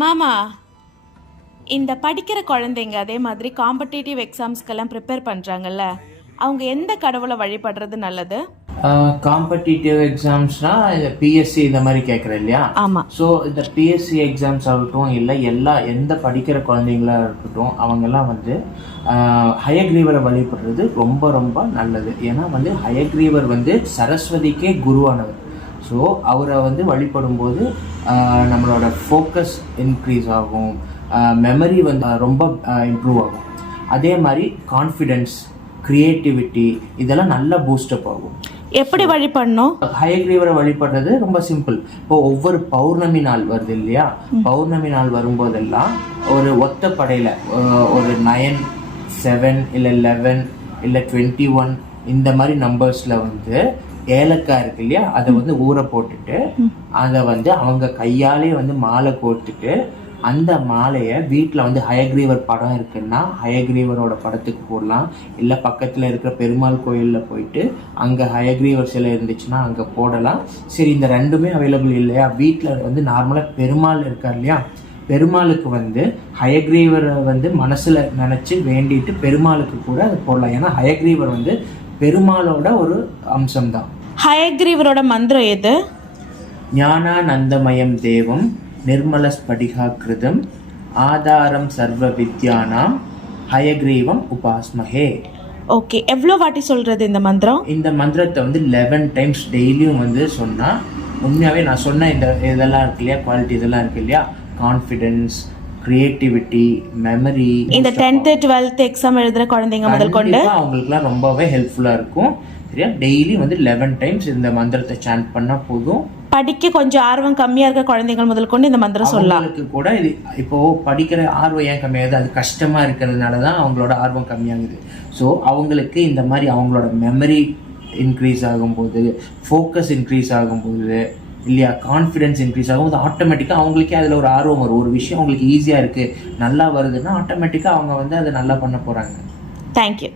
மாமா, இந்த படிக்கிற குழந்தைங்க அதே மாதிரி காம்படிட்டிவ் எக்ஸாம்ஸ்க்கெல்லாம் ப்ரிப்பேர் பண்ணுறாங்கல்ல, அவங்க எந்த கடவுளை வழிபடுறது நல்லது? காம்படிட்டிவ் எக்ஸாம்ஸ்னா பிஎஸ்சி இந்த மாதிரி கேட்குறேன் இல்லையா? ஆமாம். ஸோ இந்த பிஎஸ்சி எக்ஸாம்ஸ் ஆகட்டும் இல்லை எந்த படிக்கிற குழந்தைங்களா இருக்கட்டும் அவங்கெல்லாம் வந்து ஹயக்ரீவரை வழிபடுறது ரொம்ப ரொம்ப நல்லது. ஏன்னா வந்து ஹயக்ரீவர் வந்து சரஸ்வதிக்கே குருவானவர். ஸோ அவரை வந்து வழிபடும்போது நம்மளோட ஃபோக்கஸ் இன்க்ரீஸ் ஆகும், மெமரி வந்து ரொம்ப இம்ப்ரூவ் ஆகும். அதே மாதிரி கான்ஃபிடென்ஸ், க்ரியேட்டிவிட்டி இதெல்லாம் நல்லா பூஸ்டப் ஆகும். எப்படி வழிபடணும்? ஹயக்ரீவரை வழிபடுறது ரொம்ப சிம்பிள். இப்போ ஒவ்வொரு பௌர்ணமி நாள் வருது இல்லையா? பௌர்ணமி நாள் வரும்போதெல்லாம் ஒரு ஒத்த படையில் ஒரு 9, 7 இல்லை 11 இல்லை 21 இந்த மாதிரி நம்பர்ஸில் வந்து ஏலக்காய் இருக்கு இல்லையா, அதை வந்து ஊற போட்டுட்டு அதை வந்து அவங்க கையாலே வந்து மாலை கோர்த்துட்டு அந்த மாலையை வீட்டில் வந்து ஹயக்ரீவர் படம் இருக்குன்னா ஹயக்ரீவரோட படத்துக்கு போடலாம். இல்லை பக்கத்தில் இருக்கிற பெருமாள் கோயிலில் போயிட்டு அங்கே ஹயக்ரீவர் சிலை இருந்துச்சுன்னா அங்கே போடலாம். சரி, இந்த ரெண்டுமே அவைலபிள் இல்லையா? வீட்டில் வந்து நார்மலாக பெருமாள் இருக்கார் இல்லையா, பெருமாளுக்கு வந்து ஹயக்ரீவரை வந்து மனசில் நினச்சி வேண்டிட்டு பெருமாளுக்கு கூட அது போடலாம். ஏன்னா ஹயக்ரீவர் வந்து பெருமாளோட ஒரு அம்சம்தான். ஹயக்ரீவரோட மந்திரம் எது? ஞானானந்தமயம் தேவம் நிர்மல ஸ்படிகாகிருதம் ஆதாரம் சர்வ வித்யானாம் ஹயக்ரீவம் உபாஸ்மஹே. ஓகே, எவ்வளோ வாட்டி சொல்கிறது இந்த மந்திரம்? இந்த மந்திரத்தை வந்து 11 டைம்ஸ் டெய்லியும் வந்து சொன்னால் உண்மையாகவே நான் சொன்ன இந்த இதெல்லாம் இருக்கு இல்லையா, குவாலிட்டி இதெல்லாம் இருக்கு இல்லையா, கான்ஃபிடென்ஸ், கிரியேட்டிவிட்டி, மெமரி, இந்த 10th 12th எக்ஸாம் எழுதுகிற குழந்தைங்க முதல் கொண்டு அவங்களுக்குலாம் ரொம்பவே ஹெல்ப்ஃபுல்லாக இருக்கும். சரியா? டெய்லி வந்து 11 டைம்ஸ் இந்த மந்திரத்தை சாண்ட் பண்ணால் போதும். படிக்க கொஞ்சம் ஆர்வம் கம்மியாக இருக்க குழந்தைகள் முதல் கொண்டு இந்த மந்திரம் சொல்லலாம். அவங்களுக்கு கூட இது இப்போது படிக்கிற ஆர்வம் ஏன் கம்மியாகுது? அது கஷ்டமாக இருக்கிறதுனால தான் அவங்களோட ஆர்வம் கம்மியாகுது. ஸோ அவங்களுக்கு இந்த மாதிரி அவங்களோட மெமரி இன்க்ரீஸ் ஆகும்போது, ஃபோக்கஸ் இன்க்ரீஸ் ஆகும்போது இல்லையா, கான்ஃபிடென்ஸ் இன்க்ரீஸ் ஆகும்போது ஆட்டோமேட்டிக்காக அவங்களுக்கே அதில் ஒரு ஆர்வம் வரும். ஒரு விஷயம் அவங்களுக்கு ஈஸியாக இருக்குது, நல்லா வருதுன்னா ஆட்டோமேட்டிக்காக அவங்க வந்து அதை நல்லா பண்ண போகிறாங்க. தேங்க்யூ.